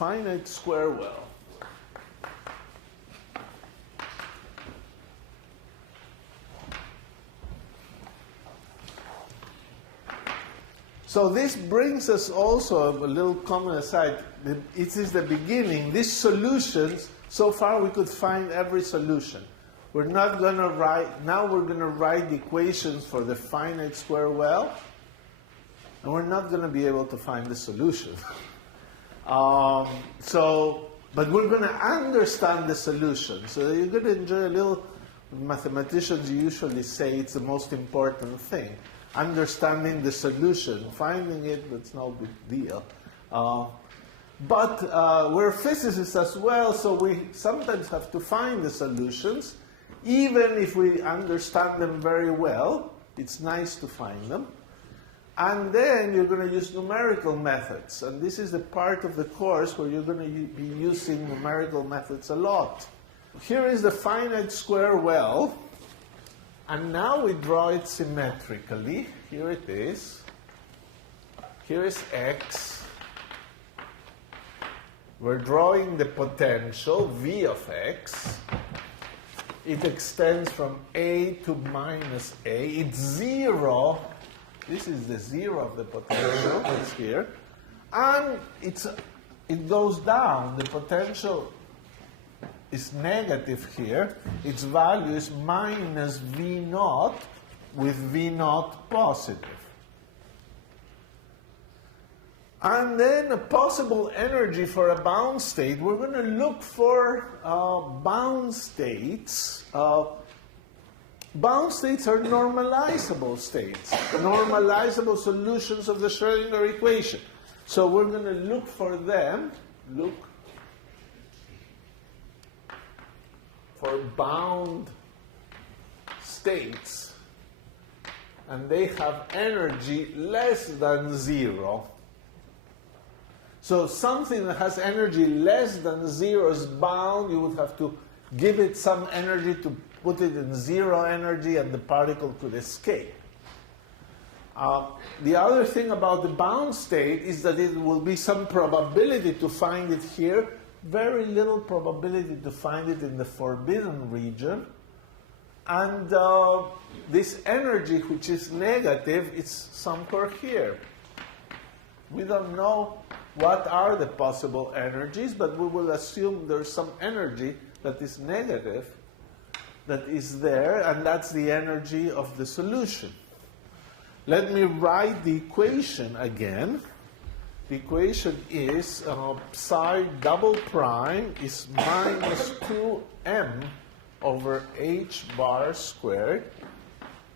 finite square well. So this brings us also a little common aside. It is the beginning. These solutions, so far we could find every solution. We're not going to write, now we're going to write the equations for the finite square well, and we're not going to be able to find the solution. But we're going to understand the solution. So you're going to enjoy a little, mathematicians usually say it's the most important thing. Understanding the solution, finding it, that's no big deal. But we're physicists as well, so we sometimes have to find the solutions. Even if we understand them very well, it's nice to find them. And then you're going to use numerical methods. And this is the part of the course where you're going to be using numerical methods a lot. Here is the finite square well. And now we draw it symmetrically. Here it is. Here is x. We're drawing the potential, v of x. It extends from a to minus a. It's 0. This is the 0 of the potential. It's here. And it goes down. The potential is negative here. Its value is minus V naught with V naught positive. And then a possible energy for a bound state. We're going to look for bound states. Bound states are normalizable states, normalizable solutions of the Schrödinger equation. So we're going to look for them. Look for bound states, and they have energy less than 0. So something that has energy less than 0 is bound. You would have to give it some energy to put it in 0 energy, and the particle could escape. The other thing about the bound state is that it will be some probability to find it here, very little probability to find it in the forbidden region. And this energy, which is negative, it's somewhere here. We don't know what are the possible energies, but we will assume there's some energy that is negative that is there, and that's the energy of the solution. Let me write the equation again. The equation is psi double prime is minus 2m over h bar squared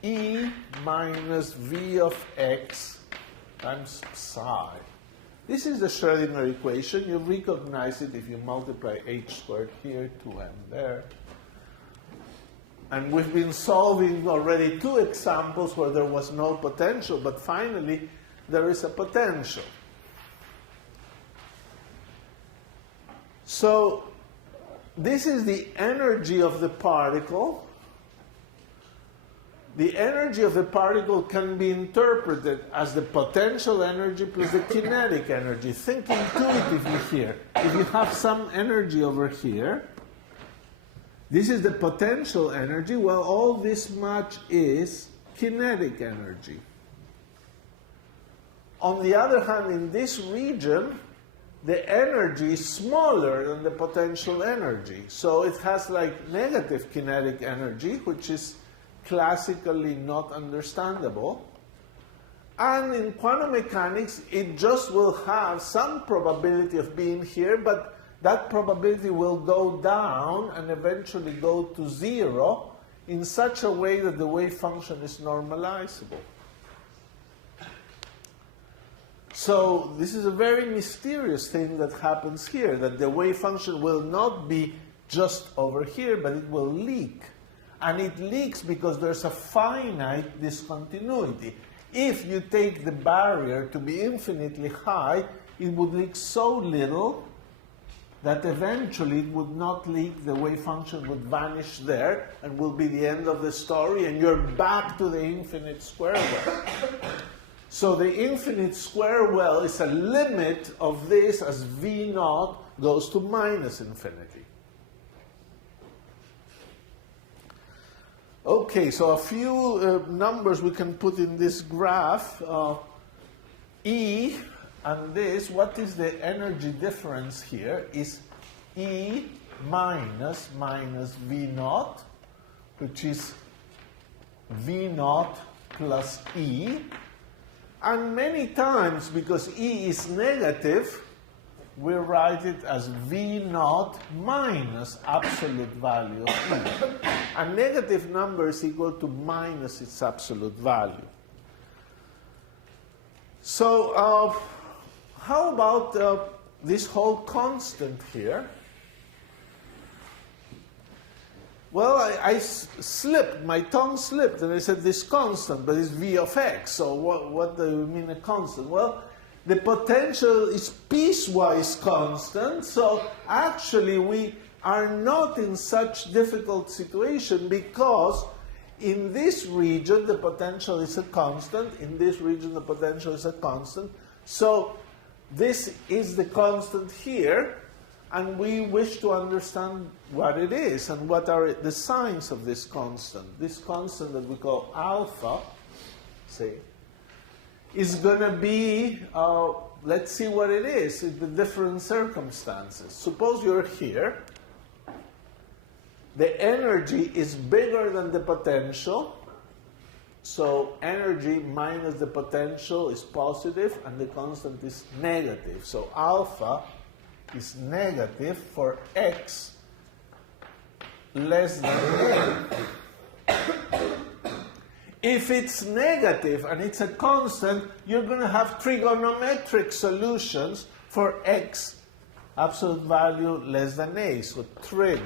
e minus v of x times psi. This is the Schrödinger equation. You recognize it if you multiply h squared here, 2m there. And we've been solving already 2 examples where there was no potential, but finally there is a potential. So this is the energy of the particle. The energy of the particle can be interpreted as the potential energy plus the kinetic energy. Think intuitively here. If you have some energy over here, this is the potential energy. Well, all this much is kinetic energy. On the other hand, in this region, the energy is smaller than the potential energy. So it has like negative kinetic energy, which is classically not understandable. And in quantum mechanics, it just will have some probability of being here, but that probability will go down and eventually go to 0 in such a way that the wave function is normalizable. So this is a very mysterious thing that happens here, that the wave function will not be just over here, but it will leak. And it leaks because there's a finite discontinuity. If you take the barrier to be infinitely high, it would leak so little that eventually it would not leak, the wave function would vanish there and will be the end of the story, and you're back to the infinite square wave. So the infinite square well is a limit of this as V naught goes to minus infinity. Okay, so a few numbers we can put in this graph. E and this, what is the energy difference here? Is E minus V naught, which is V naught plus E. And many times, because E is negative, we write it as V naught minus absolute value of E. A negative number is equal to minus its absolute value. So how about this whole constant here? Well, I slipped, my tongue slipped, and I said this constant, but it's V of x. So what do you mean a constant? Well, the potential is piecewise constant, so actually we are not in such difficult situation because in this region the potential is a constant, in this region the potential is a constant. So this is the constant here, and we wish to understand what it is and what are the signs of this constant. This constant that we call alpha, say, is going to be, let's see what it is in the different circumstances. Suppose you're here. The energy is bigger than the potential. So energy minus the potential is positive, and the constant is negative. So alpha is negative for x less than A. If it's negative and it's a constant, you're going to have trigonometric solutions for x absolute value less than A. So trig.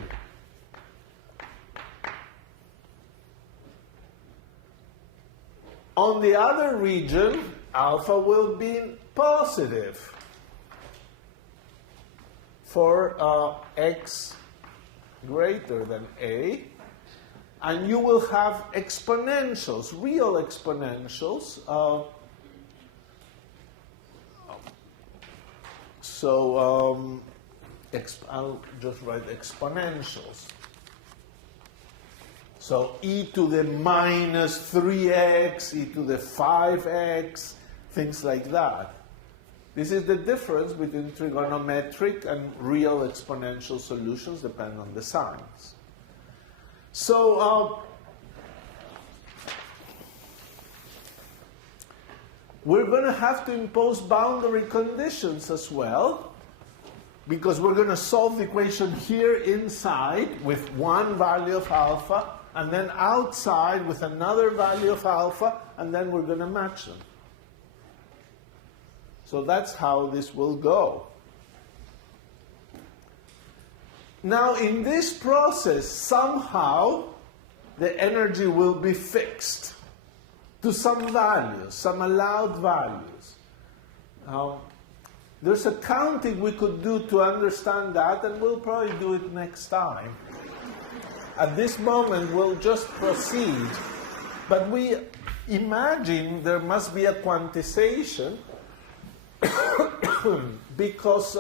On the other region, alpha will be positive for x greater than A. And you will have exponentials, real exponentials. I'll just write exponentials. So e to the minus 3x, e to the 5x, things like that. This is the difference between trigonometric and real exponential solutions, depending on the signs. So we're going to have to impose boundary conditions as well, because we're going to solve the equation here inside with one value of alpha, and then outside with another value of alpha, and then we're going to match them. So that's how this will go. Now, in this process, somehow the energy will be fixed to some values, some allowed values. There's a counting we could do to understand that, and we'll probably do it next time. At this moment, we'll just proceed. But we imagine there must be a quantization because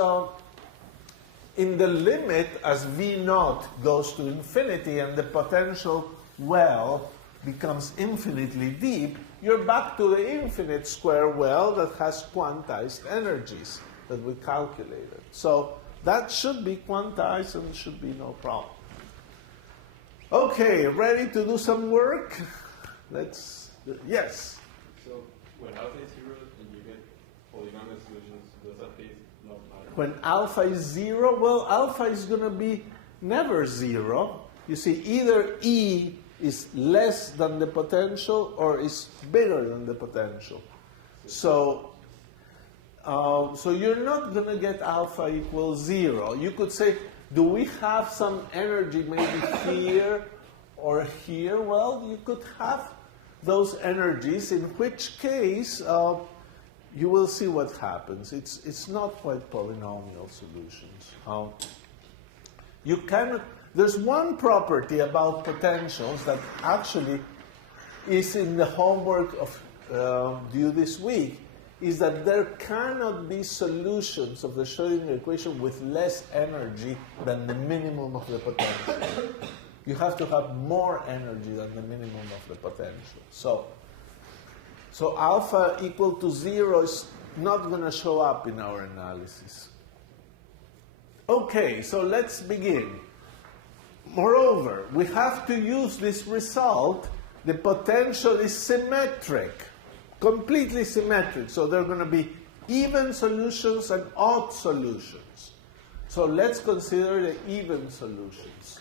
in the limit, as V naught goes to infinity and the potential well becomes infinitely deep, you're back to the infinite square well that has quantized energies that we calculated. So that should be quantized and should be no problem. Okay, ready to do some work? Yes? So when alpha is 0 and you get polynomial solutions, does that case not matter? When alpha is 0, well, alpha is going to be never 0. You see, either E is less than the potential or is bigger than the potential. So you're not going to get alpha equals 0. You could say, do we have some energy maybe here or here? Well, you could have those energies, in which case you will see what happens. It's not quite polynomial solutions. You cannot. There's one property about potentials that actually is in the homework of due this week is that there cannot be solutions of the Schrödinger equation with less energy than the minimum of the potential. You have to have more energy than the minimum of the potential. So alpha equal to 0 is not going to show up in our analysis. Okay, so let's begin. Moreover, we have to use this result. The potential is symmetric, completely symmetric. So there are going to be even solutions and odd solutions. So let's consider the even solutions.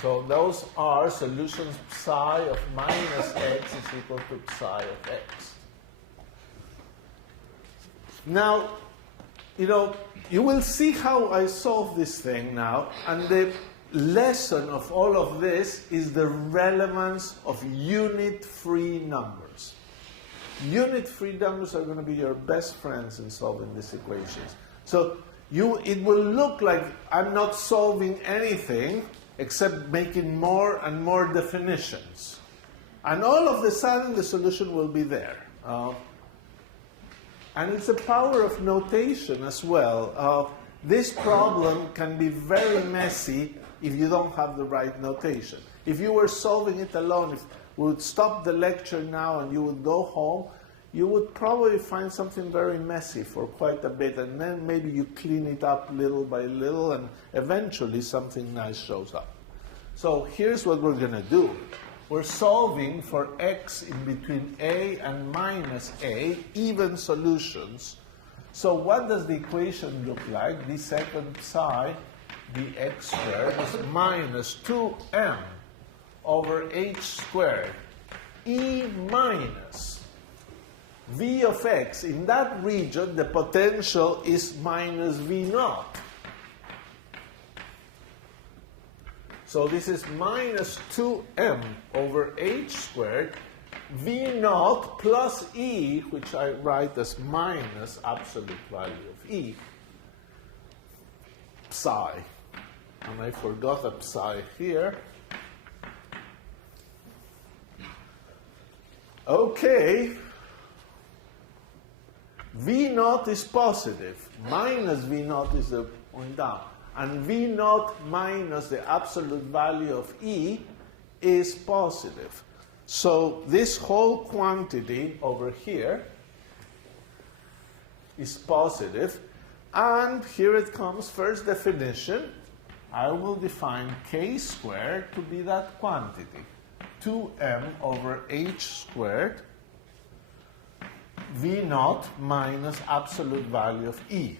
So those are solutions psi of minus x is equal to psi of x. Now, you will see how I solve this thing now, and the lesson of all of this is the relevance of unit-free numbers. Unit-free numbers are going to be your best friends in solving these equations. So it will look like I'm not solving anything except making more and more definitions. And all of a sudden, the solution will be there. And it's a power of notation as well. This problem can be very messy if you don't have the right notation. If you were solving it alone, if we would stop the lecture now and you would go home, you would probably find something very messy for quite a bit, and then maybe you clean it up little by little, and eventually something nice shows up. So here's what we're going to do. We're solving for x in between a and minus a, even solutions. So what does the equation look like? The second psi dx squared is minus 2m over h squared e minus v of x. In that region, the potential is minus v naught. So this is minus 2m over h squared, v naught plus e, which I write as minus absolute value of e, psi. And I forgot a psi here. Okay. V naught is positive. Minus V naught is the point down. And V naught minus the absolute value of E is positive. So this whole quantity over here is positive. And here it comes, first definition. I will define k squared to be that quantity. 2m over h squared v naught minus absolute value of E.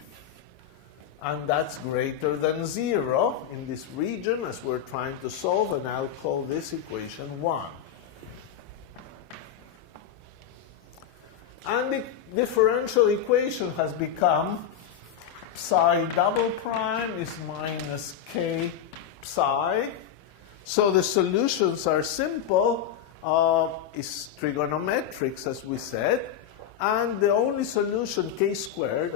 And that's greater than 0 in this region as we're trying to solve, and I'll call this equation 1. And the differential equation has become psi double prime is minus k psi. So the solutions are simple. It's trigonometrics, as we said. And the only solution, k squared,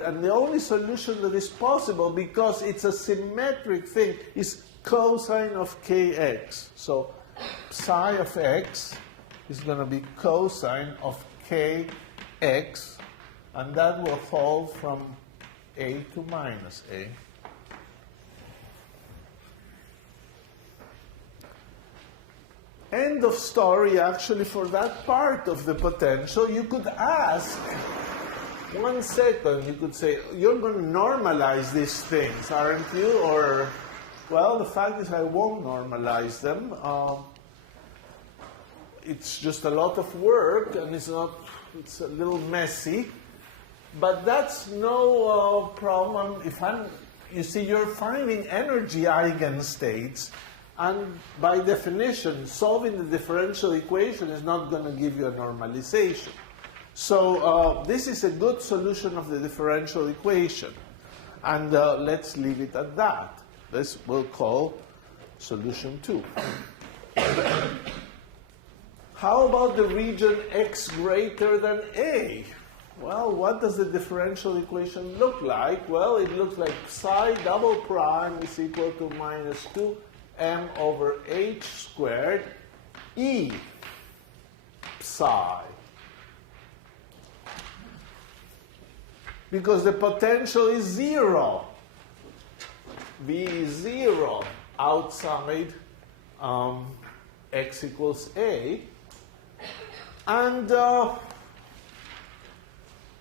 and the only solution that is possible, because it's a symmetric thing, is cosine of kx. So psi of x is going to be cosine of kx, and that will hold from a to minus a. End of story, actually, for that part of the potential. You could ask, 1 second, you could say, you're going to normalize these things, aren't you? Or, well, the fact is I won't normalize them. It's just a lot of work, and it's a little messy. But that's no problem. You see, you're finding energy eigenstates. And by definition, solving the differential equation is not going to give you a normalization. So this is a good solution of the differential equation. And let's leave it at that. This we'll call solution 2. How about the region x greater than a? Well, what does the differential equation look like? Well, it looks like psi double prime is equal to minus 2 m over h squared E psi. Because the potential is 0. V is 0 outside x equals a. And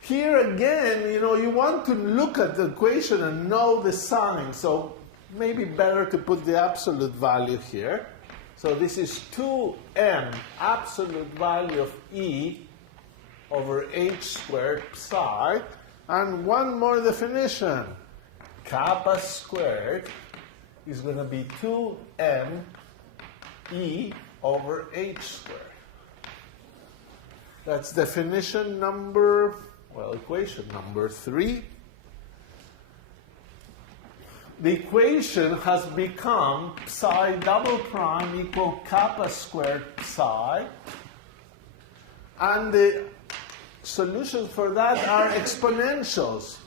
here again, you want to look at the equation and know the sign. So maybe better to put the absolute value here. So this is 2m absolute value of E over h squared psi. And one more definition. Kappa squared is going to be 2m E over h squared. That's definition number, equation number 3. The equation has become psi double prime equal kappa squared psi. And the solutions for that are exponentials.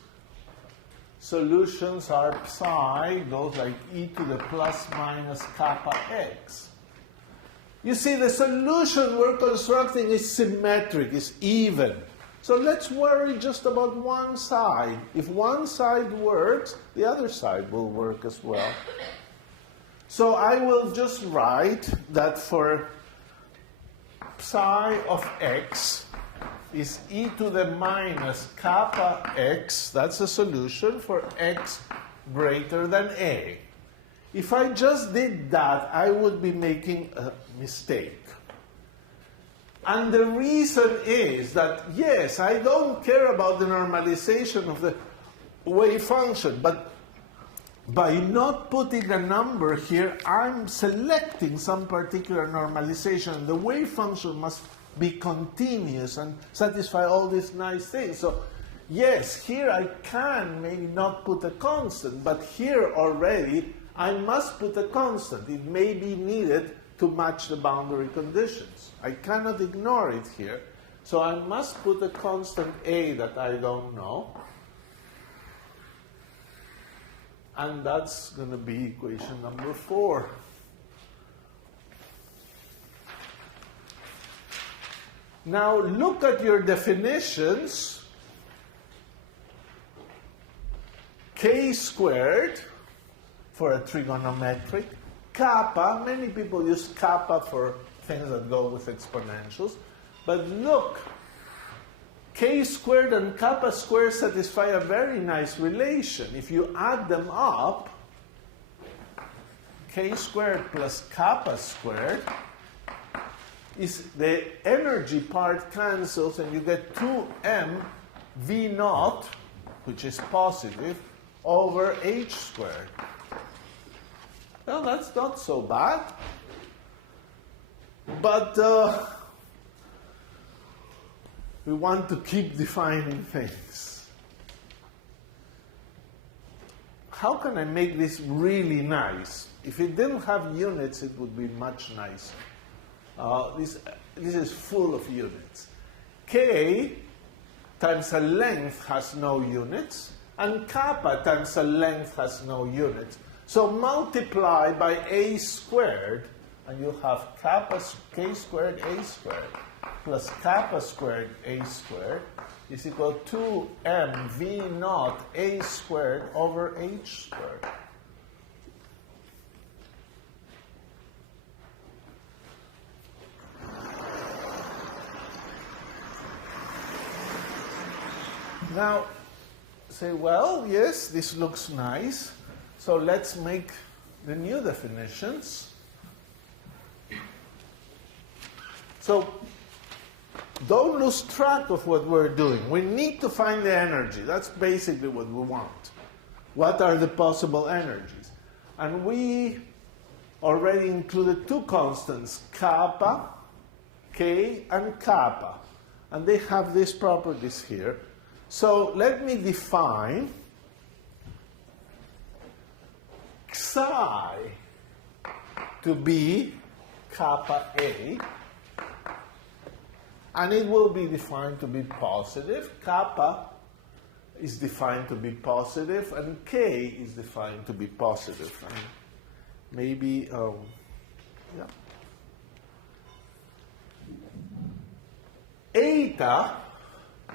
Solutions are psi goes like e to the plus minus kappa x. You see, the solution we're constructing is symmetric, is even. So let's worry just about one side. If one side works, the other side will work as well. So I will just write that for psi of x is e to the minus kappa x. That's a solution for x greater than a. If I just did that, I would be making a mistake. And the reason is that, yes, I don't care about the normalization of the wave function, but by not putting a number here, I'm selecting some particular normalization. The wave function must be continuous and satisfy all these nice things. So, yes, here I can maybe not put a constant, but here already I must put a constant. It may be needed to match the boundary conditions. I cannot ignore it here. So I must put a constant a that I don't know. And that's going to be equation number 4. Now look at your definitions. K squared for a trigonometric. Kappa, many people use kappa for things that go with exponentials. But look, k squared and kappa squared satisfy a very nice relation. If you add them up, k squared plus kappa squared, is the energy part cancels and you get 2m v naught, which is positive, over h squared. Well, that's not so bad. But we want to keep defining things. How can I make this really nice? If it didn't have units, it would be much nicer. This is full of units. K times a length has no units, and kappa times a length has no units. So multiply by a squared, and you have kappa k squared a squared plus kappa squared a squared is equal to m v naught a squared over h squared. Now, say, well, yes, this looks nice. So let's make the new definitions. So don't lose track of what we're doing. We need to find the energy. That's basically what we want. What are the possible energies? And we already included two constants, kappa, k, and kappa. And they have these properties here. So let me define psi to be kappa A, and it will be defined to be positive. Kappa is defined to be positive, and K is defined to be positive. And maybe, yeah. Eta,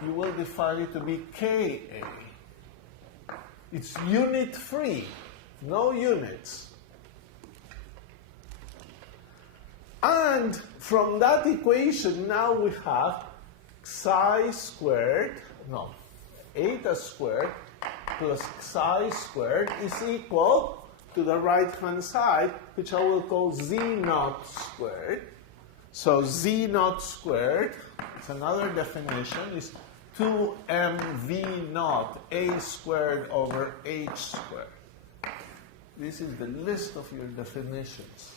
you will define it to be Ka. It's unit free, no units. And from that equation, now we have eta squared plus xi squared is equal to the right-hand side, which I will call z naught squared. So z naught squared, it's another definition, is 2mv naught a squared over h squared. This is the list of your definitions.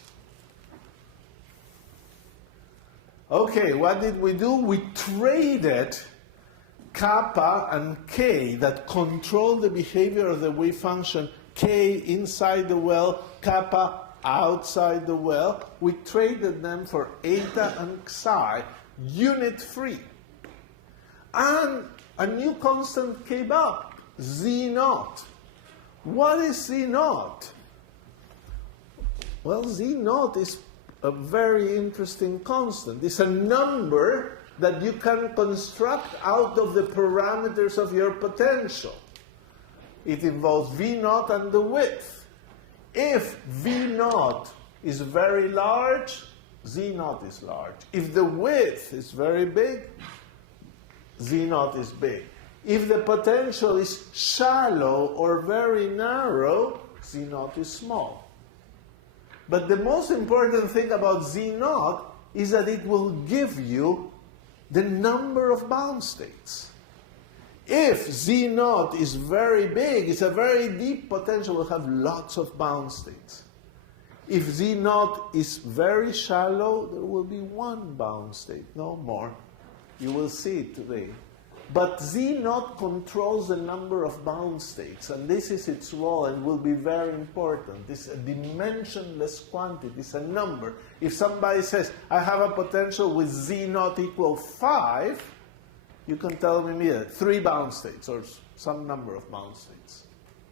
Okay, what did we do? We traded kappa and k that control the behavior of the wave function, k inside the well, kappa outside the well. We traded them for eta and xi, unit free. And a new constant came up, z naught. What is z naught? Well, z naught is a very interesting constant. It's a number that you can construct out of the parameters of your potential. It involves V naught and the width. If V naught is very large, Z naught is large. If the width is very big, Z naught is big. If the potential is shallow or very narrow, Z naught is small. But the most important thing about Z naught is that it will give you the number of bound states. If Z naught is very big, it's a very deep potential, will have lots of bound states. If Z naught is very shallow, there will be one bound state, no more. You will see it today. But Z naught controls the number of bound states, and this is its role and will be very important. It's a dimensionless quantity, it's a number. If somebody says, I have a potential with Z naught equal 5, you can tell me immediately 3 bound states or some number of bound states.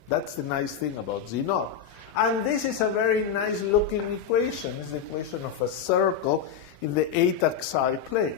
That's the nice thing about Z naught. And this is a very nice looking equation. It's the equation of a circle in the eta xi plane.